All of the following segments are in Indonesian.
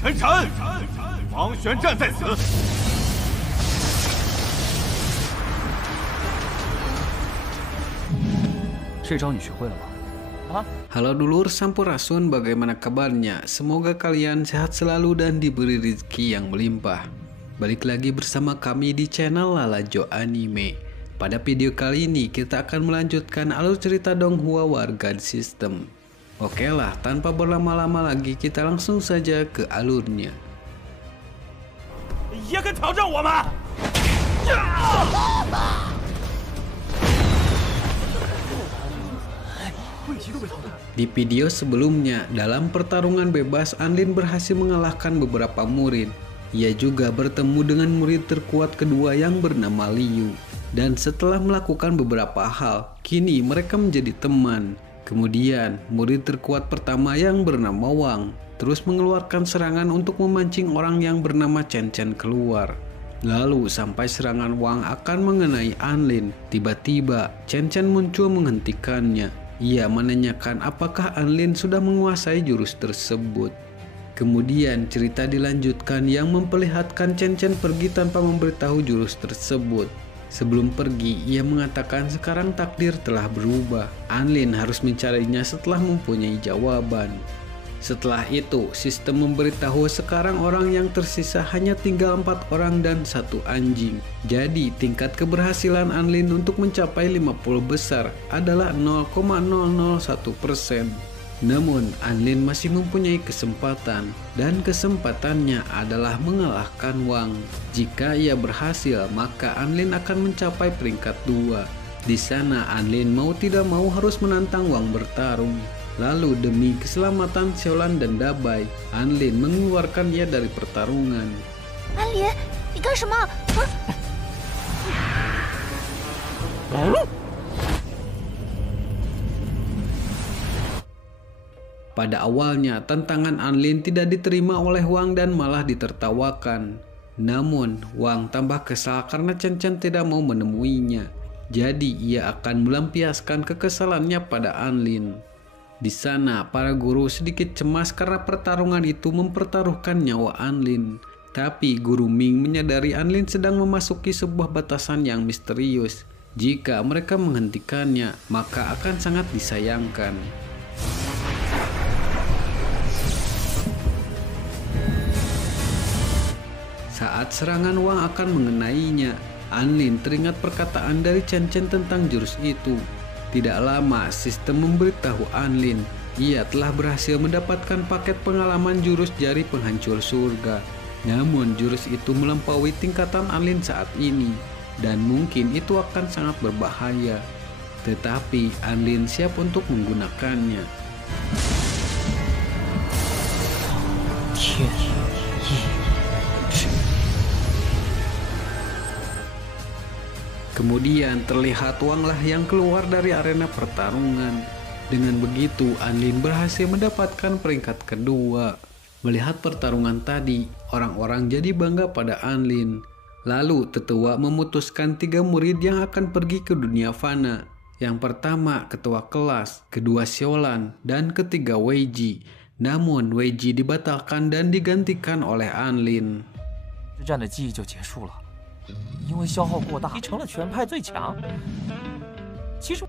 陈晨，王玄战在此。这招你学会了吗？ Halo dulur Sampurasun, bagaimana kabarnya? Semoga kalian sehat selalu dan diberi rezeki yang melimpah. Balik lagi bersama kami di channel Lalajo Anime. Pada video kali ini kita akan melanjutkan alur cerita Donghua War God System. Oke lah, tanpa berlama-lama lagi kita langsung saja ke alurnya. 也敢挑战我们！ Di video sebelumnya, dalam pertarungan bebas, Anlin berhasil mengalahkan beberapa murid. Ia juga bertemu dengan murid terkuat kedua yang bernama Liu. Dan setelah melakukan beberapa hal, kini mereka menjadi teman. Kemudian, murid terkuat pertama yang bernama Wang terus mengeluarkan serangan untuk memancing orang yang bernama Chen Chen keluar. Lalu sampai serangan Wang akan mengenai Anlin, tiba-tiba Chen Chen muncul menghentikannya. Ia menanyakan apakah Anlin sudah menguasai jurus tersebut. Kemudian cerita dilanjutkan yang memperlihatkan Chen Chen pergi tanpa memberitahu jurus tersebut. Sebelum pergi, ia mengatakan sekarang takdir telah berubah. Anlin harus mencarinya setelah mempunyai jawaban. Setelah itu, sistem memberitahu sekarang orang yang tersisa hanya tinggal 4 orang dan 1 anjing. Jadi, tingkat keberhasilan Anlin untuk mencapai 50 besar adalah 0,001%. Namun, Anlin masih mempunyai kesempatan, dan kesempatannya adalah mengalahkan Wang. Jika ia berhasil, maka Anlin akan mencapai peringkat 2. Di sana, Anlin mau tidak mau harus menantang Wang bertarung. Lalu demi keselamatan Xiaolan dan Dabai, Anlin mengeluarkan ia dari pertarungan. Anlin, 你干什么？ Pada awalnya, tantangan Anlin tidak diterima oleh Wang dan malah ditertawakan. Namun, Wang tambah kesal karena Chen Chen tidak mau menemuinya. Jadi, ia akan melampiaskan kekesalannya pada Anlin. Di sana, para guru sedikit cemas karena pertarungan itu mempertaruhkan nyawa Anlin. Tapi Guru Ming menyadari Anlin sedang memasuki sebuah batasan yang misterius. Jika mereka menghentikannya, maka akan sangat disayangkan. Saat serangan Wang akan mengenainya, Anlin teringat perkataan dari Chen Chen tentang jurus itu. Tidak lama, sistem memberitahu Anlin, ia telah berhasil mendapatkan paket pengalaman jurus jari penghancur surga. Namun jurus itu melampaui tingkatan Anlin saat ini, dan mungkin itu akan sangat berbahaya. Tetapi Anlin siap untuk menggunakannya. Kemudian terlihat Wang lah yang keluar dari arena pertarungan. Dengan begitu, Anlin berhasil mendapatkan peringkat kedua. Melihat pertarungan tadi, orang-orang jadi bangga pada Anlin. Lalu tetua memutuskan 3 murid yang akan pergi ke dunia fana. Yang pertama ketua kelas, kedua Xiaolan, dan ketiga Weiji. Namun Weiji dibatalkan dan digantikan oleh Anlin. 之战的记忆就结束了。 因为消耗过大，成了全派最强。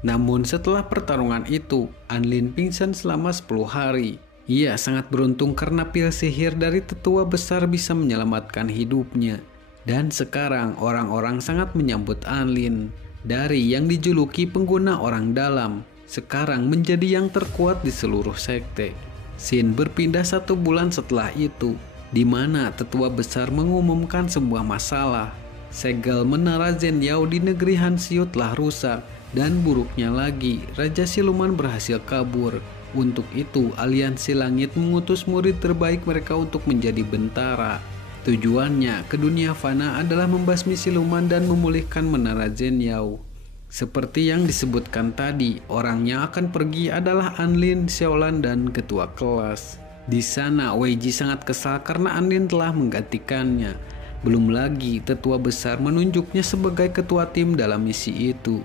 Namun setelah pertarungan itu, Anlin pingsan selama 10 hari. Ia sangat beruntung karena pil sihir dari tetua besar bisa menyelamatkan hidupnya. Dan sekarang orang-orang sangat menyambut Anlin. Dari yang dijuluki pengguna orang dalam, sekarang menjadi yang terkuat di seluruh sekte. Scene berpindah 1 bulan setelah itu, di mana tetua besar mengumumkan sebuah masalah. Segel menara Zhenyao di negeri Hanxiu telah rusak, dan buruknya lagi, Raja Siluman berhasil kabur. Untuk itu, Aliansi Langit mengutus murid terbaik mereka untuk menjadi bentara. Tujuannya ke dunia fana adalah membasmi siluman dan memulihkan menara Zhenyao. Seperti yang disebutkan tadi, orang yang akan pergi adalah Anlin, Xiaolan, dan ketua kelas. Di sana, Weiji sangat kesal karena Anlin telah menggantikannya. Belum lagi tetua besar menunjuknya sebagai ketua tim dalam misi itu.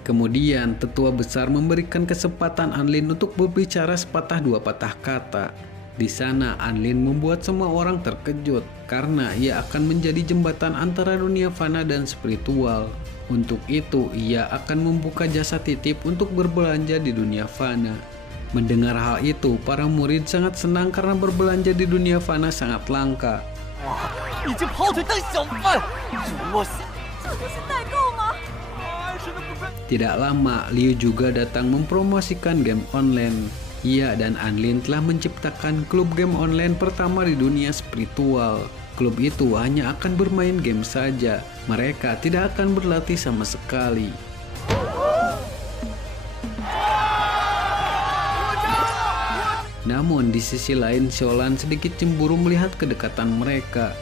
Kemudian tetua besar memberikan kesempatan Anlin untuk berbicara sepatah dua patah kata. Di sana, Anlin membuat semua orang terkejut karena ia akan menjadi jembatan antara dunia fana dan spiritual. Untuk itu, ia akan membuka jasa titip untuk berbelanja di dunia fana. Mendengar hal itu, para murid sangat senang karena berbelanja di dunia fana sangat langka. Tidak lama, Liu juga datang mempromosikan game online. Ia dan Anlin telah menciptakan klub game online pertama di dunia spiritual. Klub itu hanya akan bermain game saja. Mereka tidak akan berlatih sama sekali. Namun di sisi lain, Xiaolan sedikit cemburu melihat kedekatan mereka.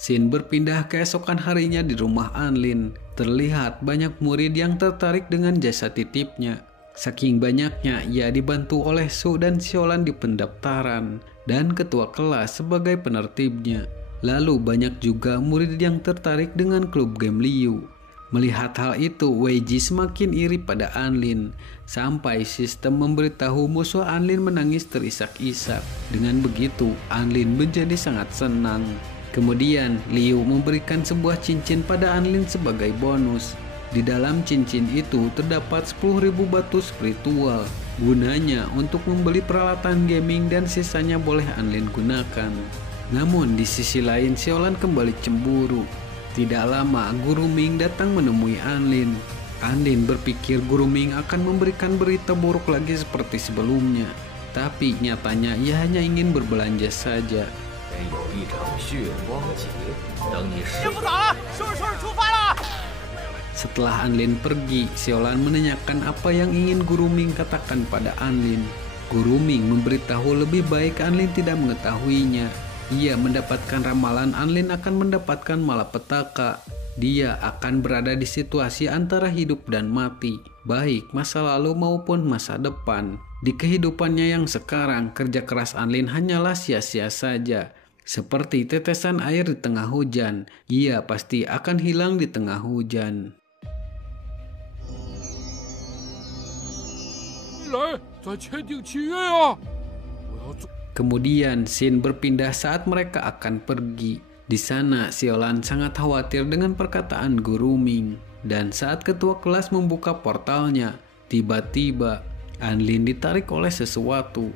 Xin berpindah keesokan harinya di rumah Anlin. Terlihat banyak murid yang tertarik dengan jasa titipnya. Saking banyaknya, ia dibantu oleh Su dan Xiaolan di pendaftaran dan ketua kelas sebagai penertibnya. Lalu banyak juga murid yang tertarik dengan klub game Liu. Melihat hal itu, Weiji semakin iri pada Anlin. Sampai sistem memberitahu musuh Anlin menangis terisak-isak. Dengan begitu, Anlin menjadi sangat senang. Kemudian, Liu memberikan sebuah cincin pada Anlin sebagai bonus. Di dalam cincin itu terdapat 10.000 batu spiritual. Gunanya untuk membeli peralatan gaming dan sisanya boleh Anlin gunakan. Namun di sisi lain, Xiaolan kembali cemburu. Tidak lama, Guru Ming datang menemui Anlin. Anlin berpikir Guru Ming akan memberikan berita buruk lagi seperti sebelumnya. Tapi nyatanya ia hanya ingin berbelanja saja. Setelah Anlin pergi, Xiaolan menanyakan apa yang ingin Guru Ming katakan pada Anlin. Guru Ming memberitahu lebih baik Anlin tidak mengetahuinya. Ia mendapatkan ramalan Anlin akan mendapatkan malapetaka. Dia akan berada di situasi antara hidup dan mati, baik masa lalu maupun masa depan. Di kehidupannya yang sekarang, kerja keras Anlin hanyalah sia-sia saja. Seperti tetesan air di tengah hujan, ia pasti akan hilang di tengah hujan. Kemudian Xin berpindah saat mereka akan pergi. Di sana Xiaolan sangat khawatir dengan perkataan Guru Ming. Dan saat ketua kelas membuka portalnya, tiba-tiba Anlin ditarik oleh sesuatu.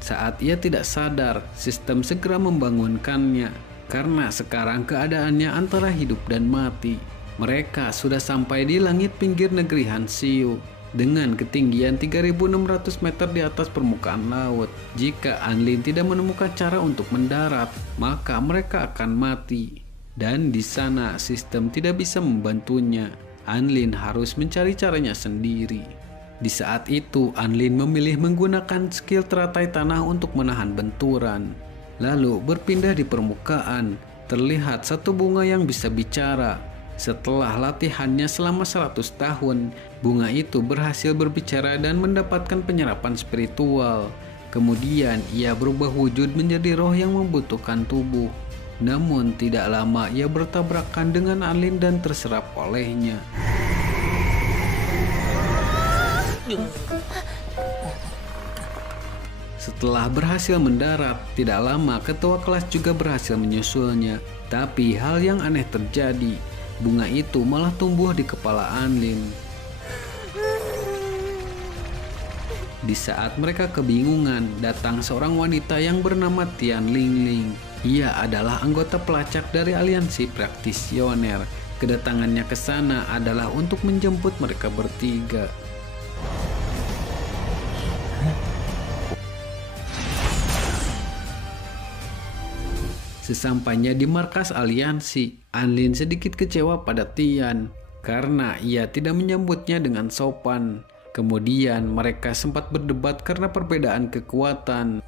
Saat ia tidak sadar, sistem segera membangunkannya. Karena sekarang keadaannya antara hidup dan mati. Mereka sudah sampai di langit pinggir negeri Hanxiu dengan ketinggian 3.600 meter di atas permukaan laut. Jika Anlin tidak menemukan cara untuk mendarat, maka mereka akan mati. Dan di sana sistem tidak bisa membantunya. Anlin harus mencari caranya sendiri. Di saat itu, Anlin memilih menggunakan skill teratai tanah untuk menahan benturan. Lalu berpindah di permukaan, terlihat satu bunga yang bisa bicara. Setelah latihannya selama 100 tahun, bunga itu berhasil berbicara dan mendapatkan penyerapan spiritual. Kemudian ia berubah wujud menjadi roh yang membutuhkan tubuh. Namun tidak lama ia bertabrakan dengan Anlin dan terserap olehnya. Setelah berhasil mendarat, tidak lama ketua kelas juga berhasil menyusulnya. Tapi hal yang aneh terjadi. Bunga itu malah tumbuh di kepala Anlin. Di saat mereka kebingungan, datang seorang wanita yang bernama Tian Lingling. Ia adalah anggota pelacak dari aliansi praktisioner. Kedatangannya ke sana adalah untuk menjemput mereka bertiga. Sesampainya di markas aliansi, Anlin sedikit kecewa pada Tian karena ia tidak menyambutnya dengan sopan. Kemudian mereka sempat berdebat karena perbedaan kekuatan.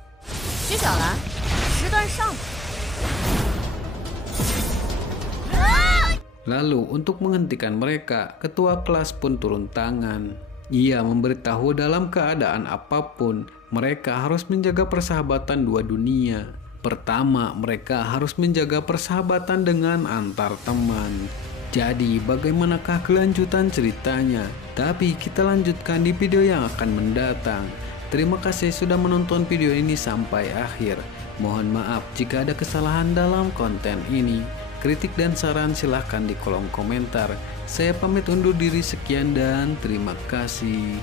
Lalu untuk menghentikan mereka, ketua kelas pun turun tangan. Ia memberitahu dalam keadaan apapun, mereka harus menjaga persahabatan dua dunia. Pertama, mereka harus menjaga persahabatan dengan antar teman. Jadi, bagaimanakah kelanjutan ceritanya? Tapi kita lanjutkan di video yang akan mendatang. Terima kasih sudah menonton video ini sampai akhir. Mohon maaf jika ada kesalahan dalam konten ini. Kritik dan saran silahkan di kolom komentar. Saya pamit undur diri, sekian dan terima kasih.